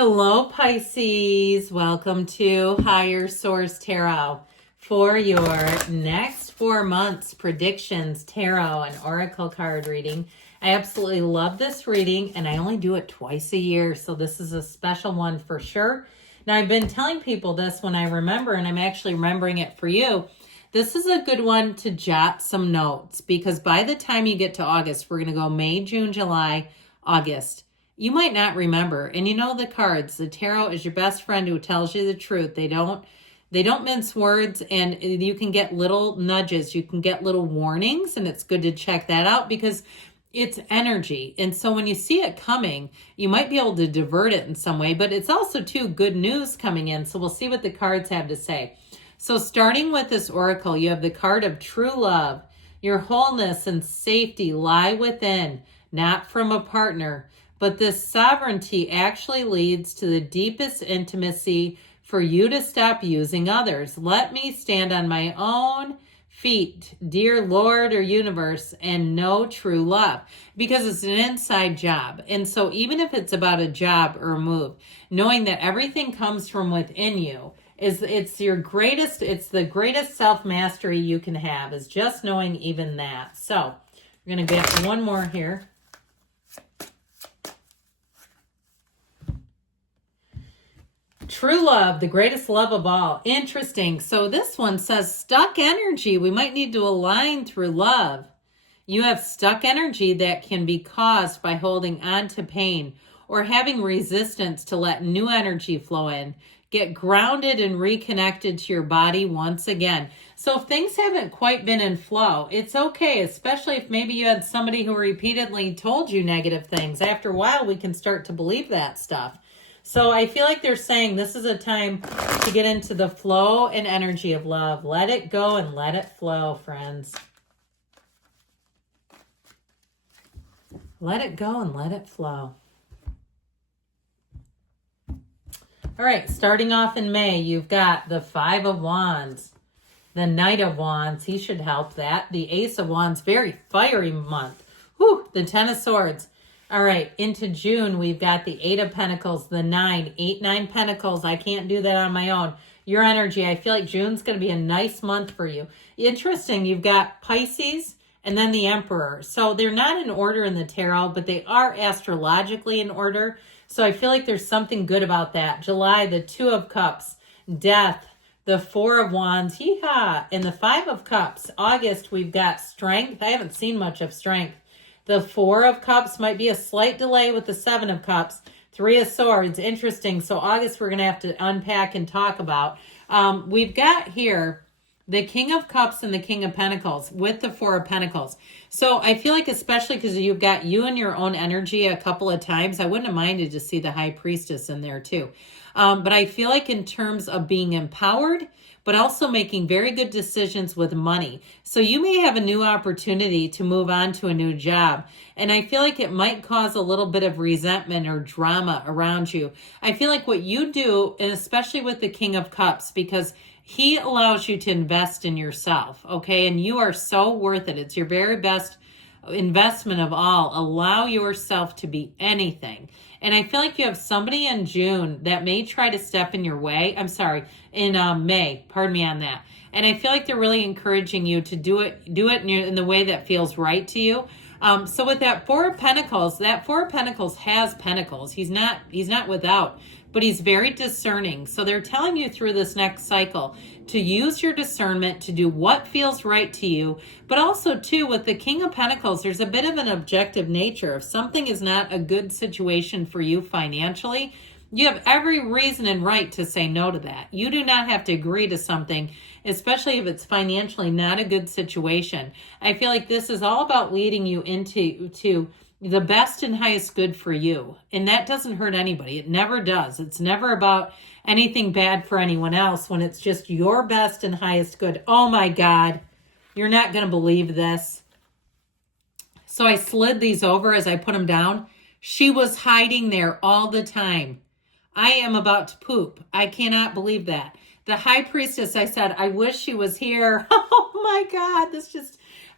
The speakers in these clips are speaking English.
Hello, Pisces. Welcome to Higher Source Tarot for your next 4 months predictions, tarot, and oracle card reading. I absolutely love this reading, and I only do it twice a year, so this is a special one for sure. Now, I've been telling people this when I remember, and I'm actually remembering it for you. This is a good one to jot some notes, because by the time you get to August, we're going to go May, June, July, August. You might not remember. And you know the cards. The tarot is your best friend who tells you the truth. They don't mince words, and you can get little nudges. You can get little warnings, and it's good to check that out because it's energy. And so when you see it coming, you might be able to divert it in some way, but it's also too good news coming in. So we'll see what the cards have to say. So starting with this oracle, you have the card of true love. Your wholeness and safety lie within, not from a partner. But this sovereignty actually leads to the deepest intimacy for you to stop using others. Let me stand on my own feet, dear Lord or universe, and know true love. Because it's an inside job. And so even if it's about a job or a move, knowing that everything comes from within you, it's the greatest self-mastery you can have, is just knowing even that. So we're going to get one more here. True love, the greatest love of all. Interesting. So this one says stuck energy. We might need to align through love. You have stuck energy that can be caused by holding on to pain or having resistance to let new energy flow in. Get grounded and reconnected to your body once again. So if things haven't quite been in flow, it's okay, especially if maybe you had somebody who repeatedly told you negative things. After a while, we can start to believe that stuff. So I feel like they're saying this is a time to get into the flow and energy of love. Let it go and let it flow, friends. Let it go and let it flow. All right, starting off in May, you've got the Five of Wands, the Knight of Wands. He should help that. The Ace of Wands, very fiery month. Whew, the Ten of Swords. All right, into June, we've got the Eight of Pentacles, the 9 Pentacles. I can't do that on my own. Your energy, I feel like June's going to be a nice month for you. Interesting, you've got Pisces and then the Emperor. So they're not in order in the tarot, but they are astrologically in order. So I feel like there's something good about that. July, the Two of Cups, Death, the Four of Wands, hee-haw, and the Five of Cups. August, we've got Strength. I haven't seen much of Strength. The Four of Cups might be a slight delay with the Seven of Cups. Three of Swords, interesting. So August we're going to have to unpack and talk about. We've got here the King of Cups and the King of Pentacles with the Four of Pentacles. So I feel like especially because you've got you and your own energy a couple of times, I wouldn't have minded to see the High Priestess in there too. But I feel like in terms of being empowered, but also making very good decisions with money. So you may have a new opportunity to move on to a new job. And I feel like it might cause a little bit of resentment or drama around you. I feel like what you do, and especially with the King of Cups, because he allows you to invest in yourself, okay? And you are so worth it. It's your very best investment of all. Allow yourself to be anything. And I feel like you have somebody in June that may try to step in your way. I'm sorry, in May. Pardon me on that. And I feel like they're really encouraging you to do it in the way that feels right to you. So with that Four of Pentacles, that Four of Pentacles has pentacles. He's not without, but he's very discerning. So they're telling you through this next cycle to use your discernment to do what feels right to you. But also too, with the King of Pentacles, there's a bit of an objective nature. If something is not a good situation for you financially, you have every reason and right to say no to that. You do not have to agree to something, especially if it's financially not a good situation. I feel like this is all about leading you into the best and highest good for you. And that doesn't hurt anybody. It never does. It's never about anything bad for anyone else when it's just your best and highest good. Oh my God, you're not going to believe this. So I slid these over as I put them down. She was hiding there all the time. I am about to poop. I cannot believe that. The High Priestess, I said, I wish she was here. Oh my God,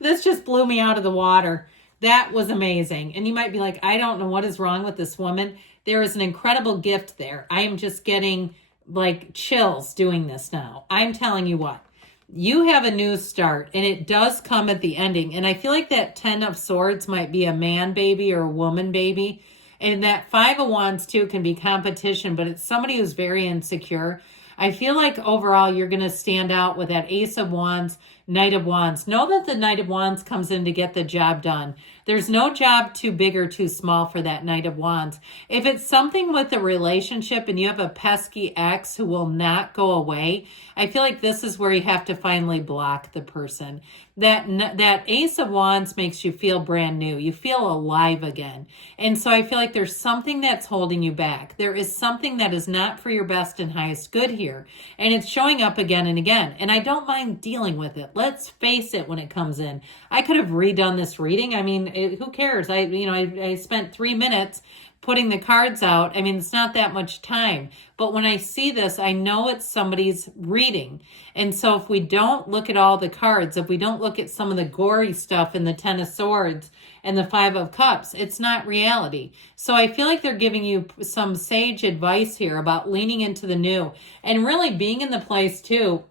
this just blew me out of the water. That was amazing. And you might be like, I don't know what is wrong with this woman. There is an incredible gift there. I am just getting like chills doing this now. I'm telling you what, you have a new start, and it does come at the ending. And I feel like that 10 of Swords might be a man baby or a woman baby. And that 5 of Wands too can be competition, but it's somebody who's very insecure. I feel like overall you're going to stand out with that Ace of Wands, Knight of Wands. Know that the Knight of Wands comes in to get the job done. There's no job too big or too small for that Knight of Wands. If it's something with a relationship and you have a pesky ex who will not go away, I feel like this is where you have to finally block the person. That Ace of Wands makes you feel brand new. You feel alive again. And so I feel like there's something that's holding you back. There is something that is not for your best and highest good here. And it's showing up again and again. And I don't mind dealing with it. Let's face it when it comes in. I could have redone this reading. I mean, who cares? I spent 3 minutes putting the cards out. I mean, it's not that much time. But when I see this, I know it's somebody's reading. And so if we don't look at all the cards, if we don't look at some of the gory stuff in the 10 of Swords and the 5 of Cups, it's not reality. So I feel like they're giving you some sage advice here about leaning into the new and really being in the place too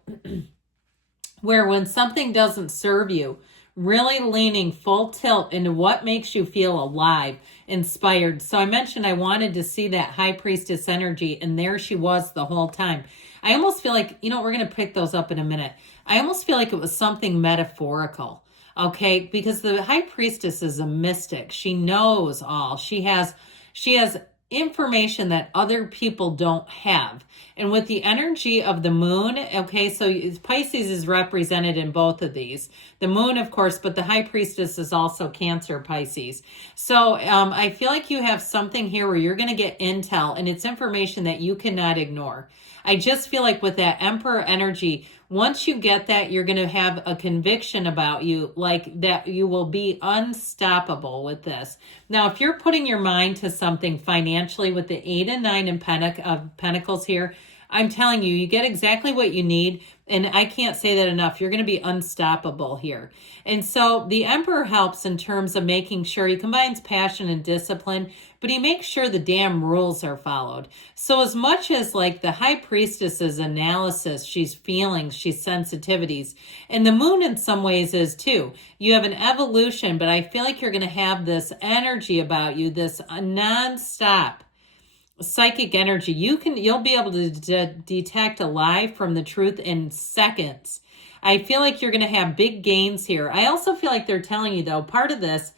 where when something doesn't serve you, really leaning full tilt into what makes you feel alive, inspired. So I mentioned I wanted to see that High Priestess energy, and there she was the whole time. I almost feel like, we're going to pick those up in a minute. I almost feel like it was something metaphorical, okay? Because the High Priestess is a mystic. She knows all. She has information that other people don't have. And with the energy of the moon, okay, so Pisces is represented in both of these. The moon, of course, but the High Priestess is also Cancer, Pisces. So I feel like you have something here where you're going to get intel, and it's information that you cannot ignore. I just feel like with that Emperor energy, once you get that, you're going to have a conviction about you, like that you will be unstoppable with this. Now, if you're putting your mind to something financially with the 8 and 9 of Pentacles here, I'm telling you, you get exactly what you need. And I can't say that enough. You're going to be unstoppable here. And so the Emperor helps in terms of making sure he combines passion and discipline, but he makes sure the damn rules are followed. So as much as like the High Priestess's analysis, she's feelings, she's sensitivities, and the moon in some ways is too. You have an evolution, but I feel like you're going to have this energy about you, this nonstop psychic energy. You'll be able to detect a lie from the truth in seconds. I feel like you're going to have big gains here. I also feel like they're telling you, though, part of this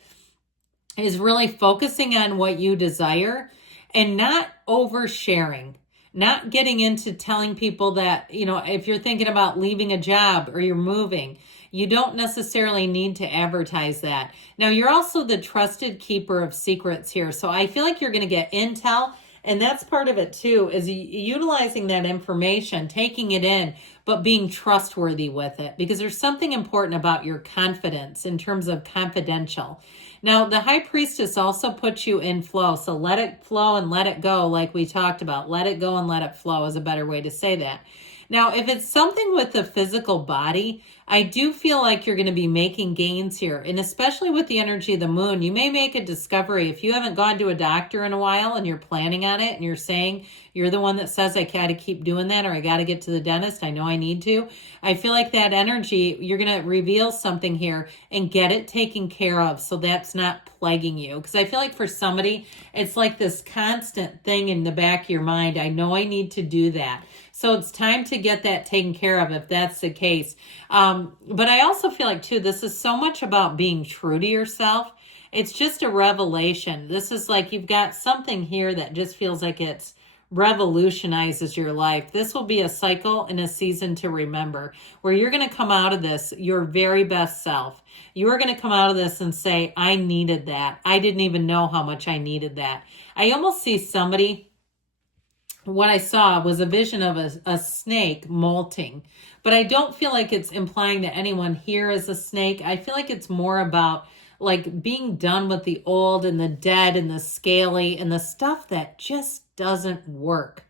is really focusing on what you desire and not oversharing, not getting into telling people that, if you're thinking about leaving a job or you're moving, you don't necessarily need to advertise that. Now, you're also the trusted keeper of secrets here. So I feel like you're going to get intel. And that's part of it too, is utilizing that information, taking it in, but being trustworthy with it, because there's something important about your confidence in terms of confidential. Now, the High Priestess also puts you in flow. So let it flow and let it go, like we talked about. Let it go and let it flow is a better way to say that. Now, if it's something with the physical body, I do feel like you're going to be making gains here. And especially with the energy of the moon, you may make a discovery. If you haven't gone to a doctor in a while and you're planning on it and you're saying you're the one that says, I got to keep doing that, or I got to get to the dentist, I know I need to. I feel like that energy, you're going to reveal something here and get it taken care of so that's not plaguing you. Because I feel like for somebody, it's like this constant thing in the back of your mind. I know I need to do that. So it's time to get that taken care of if that's the case. But I also feel like, too, this is so much about being true to yourself. It's just a revelation. This is like you've got something here that just feels like it's revolutionizes your life. This will be a cycle and a season to remember, where you're going to come out of this your very best self. You are going to come out of this and say, I needed that. I didn't even know how much I needed that. I almost see somebody... What I saw was a vision of a snake molting, but I don't feel like it's implying that anyone here is a snake. I feel like it's more about like being done with the old and the dead and the scaly and the stuff that just doesn't work.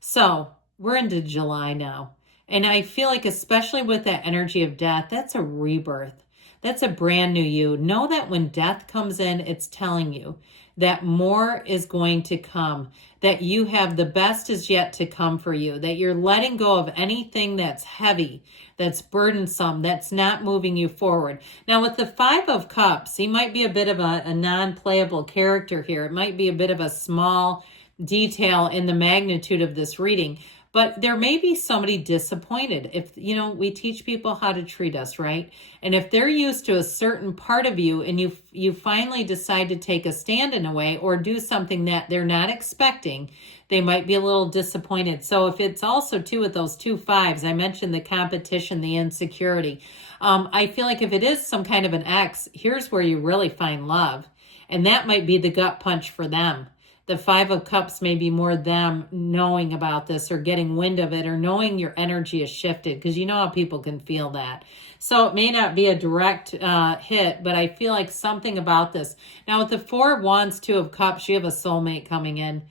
So we're into July now. And I feel like, especially with that energy of death, that's a rebirth. That's a brand new you. Know that when death comes in, it's telling you that more is going to come, that you have the best is yet to come for you, that you're letting go of anything that's heavy, that's burdensome, that's not moving you forward. Now with the Five of Cups, he might be a bit of a non-playable character here. It might be a bit of a small detail in the magnitude of this reading, but there may be somebody disappointed. If, we teach people how to treat us, right? And if they're used to a certain part of you and you finally decide to take a stand in a way or do something that they're not expecting, they might be a little disappointed. So if it's also too with those 2 5s, I mentioned the competition, the insecurity. I feel like if it is some kind of an ex, here's where you really find love. And that might be the gut punch for them. The Five of Cups may be more them knowing about this or getting wind of it or knowing your energy is shifted, because you know how people can feel that. So it may not be a direct hit, but I feel like something about this. Now with the Four of Wands, Two of Cups, you have a soulmate coming in.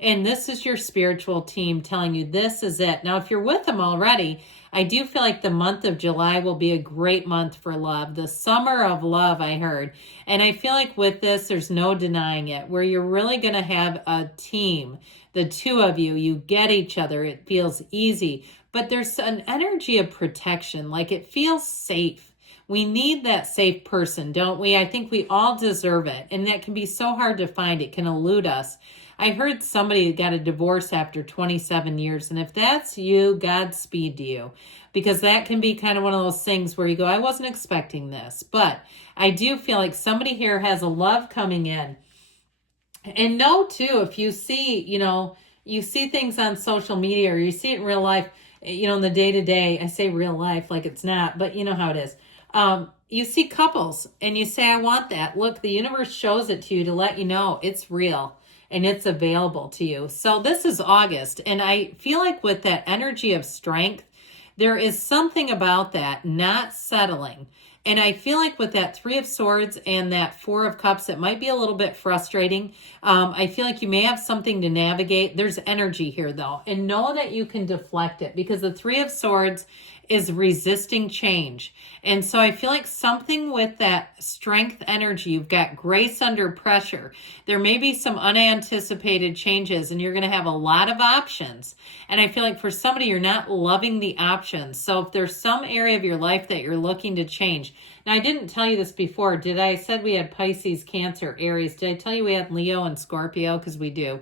And this is your spiritual team telling you this is it. Now, if you're with them already, I do feel like the month of July will be a great month for love. The summer of love, I heard. And I feel like with this, there's no denying it, where you're really going to have a team. The two of you, you get each other. It feels easy. But there's an energy of protection. Like it feels safe. We need that safe person, don't we? I think we all deserve it. And that can be so hard to find. It can elude us. I heard somebody got a divorce after 27 years. And if that's you, Godspeed to you. Because that can be kind of one of those things where you go, I wasn't expecting this. But I do feel like somebody here has a love coming in. And know too, if you see, you see things on social media or you see it in real life, in the day-to-day, I say real life like it's not, but you know how it is. You see couples and you say, I want that. Look, the universe shows it to you to let you know it's real. And it's available to you. So this is August. And I feel like with that energy of strength, there is something about that not settling. And I feel like with that Three of Swords and that Four of Cups, it might be a little bit frustrating. I feel like you may have something to navigate. There's energy here though. And know that you can deflect it, because the Three of Swords is resisting change. And so I feel like something with that strength energy, you've got grace under pressure. There may be some unanticipated changes and you're going to have a lot of options. And I feel like for somebody, you're not loving the options. So if there's some area of your life that you're looking to change. Now, I didn't tell you this before. Did I? Said we had Pisces, Cancer, Aries. Did I tell you we had Leo and Scorpio? Because we do.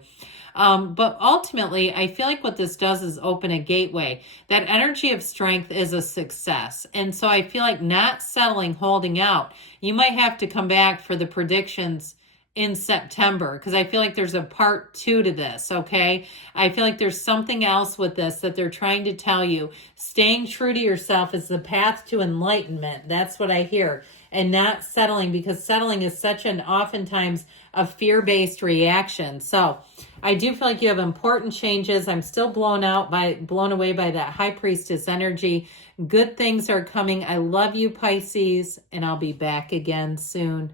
But ultimately, I feel like what this does is open a gateway. That energy of strength is a success. And so I feel like not settling, holding out. You might have to come back for the predictions in September, because I feel like there's a part 2 to this, okay? I feel like there's something else with this that they're trying to tell you. Staying true to yourself is the path to enlightenment. That's what I hear. And not settling, because settling is such an oftentimes a fear-based reaction. So I do feel like you have important changes. I'm still blown away by that High Priestess energy. Good things are coming. I love you, Pisces, and I'll be back again soon.